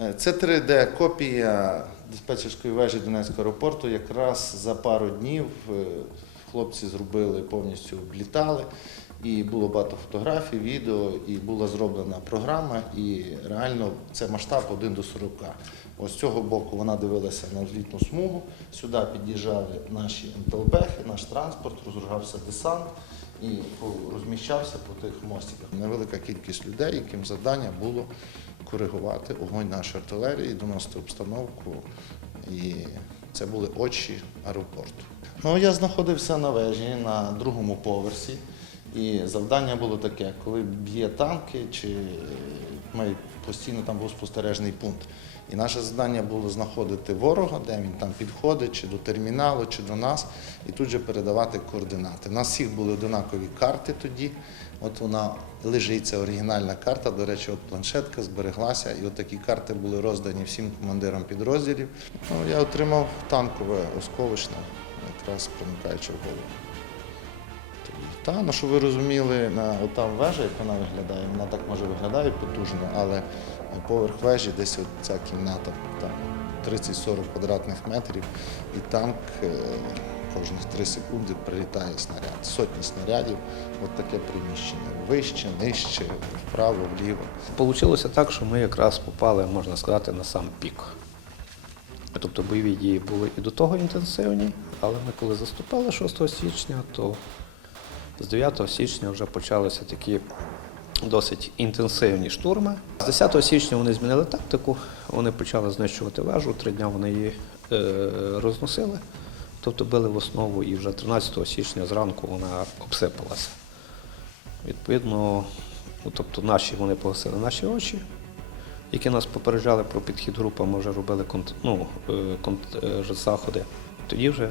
Е, Це 3D-копія диспетчерської вежі Донецького аеропорту. Якраз за пару днів е, хлопці зробили повністю облітали. І було багато фотографій, відео, і була зроблена програма, і реально це масштаб 1 до 40. Ось цього боку вона дивилася на злітну смугу. Сюди під'їжджали наші МТЛБехи, наш транспорт, розгружався десант і розміщався по тих мостиках. Невелика кількість людей, яким завдання було коригувати огонь нашої артилерії, доносити обстановку. І це були очі аеропорту. Ну, я знаходився на вежі на другому поверсі. І завдання було таке, коли б'є танки, чи е, ми постійно там був спостережний пункт. І наше завдання було знаходити ворога, де він там підходить, чи до терміналу, чи до нас, і тут же передавати координати. У нас всіх були однакові карти тоді. От вона лежить, це оригінальна карта. До речі, от планшетка збереглася, і от такі карти були роздані всім командирам підрозділів. Ну, я отримав танкове осколочне, якраз проникаючи в голову. Та, ну щоб ви розуміли, отам вежа, як вона виглядає, вона так може виглядає потужно, але поверх вежі десь ця кімната, там 30-40 квадратних метрів, і танк е, кожних 3 секунди прилітає снаряд. Сотні снарядів, от таке приміщення. Вище, нижче, вправо, вліво. Получилося так, що ми якраз попали, можна сказати, на сам пік. Тобто бойові дії були і до того інтенсивні, але ми коли заступали 6 січня, то з 9 січня вже почалися такі досить інтенсивні штурми. З 10 січня вони змінили тактику, вони почали знищувати вежу, три дні вони її е, розносили, тобто били в основу, і вже 13 січня зранку вона обсипалася. Відповідно, ну, тобто наші вони погасили наші очі, які нас попереджали про підхід групи, ми вже робили конт, ну, е, конт, е, заходи. Тоді вже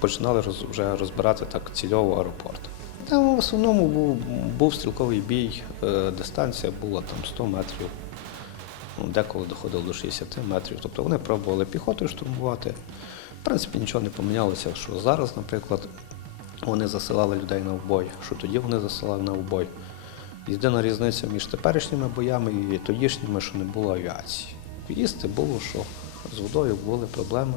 починали роз, вже розбирати так цільово аеропорт. Там в основному був, був стрілковий бій, е, дистанція була там 100 метрів, ну, деколи доходило до 60 метрів. Тобто вони пробували піхотою штурмувати. В принципі, нічого не помінялося, що зараз, наприклад, вони засилали людей на вбой, що тоді вони засилали на вбой. Єдина різниця між теперішніми боями і тодішніми, що не було авіації. Їсти було, що з водою були проблеми.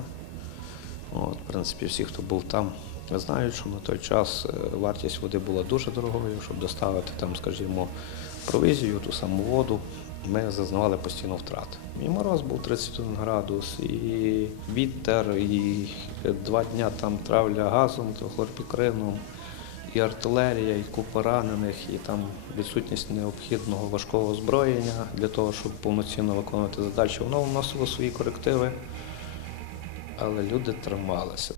От, в принципі, всі, хто був там, знають, що на той час е, вартість води була дуже дорогою, щоб доставити там, скажімо, провізію, ту саму воду. Ми зазнавали постійно втрат. І мороз був 31 градус, і вітер, і два дні там травля газом, то хлорпікрином, і артилерія, і купа ранених, і там відсутність необхідного важкого озброєння для того, щоб повноцінно виконувати задачі. Воно вносило свої корективи, але люди трималися.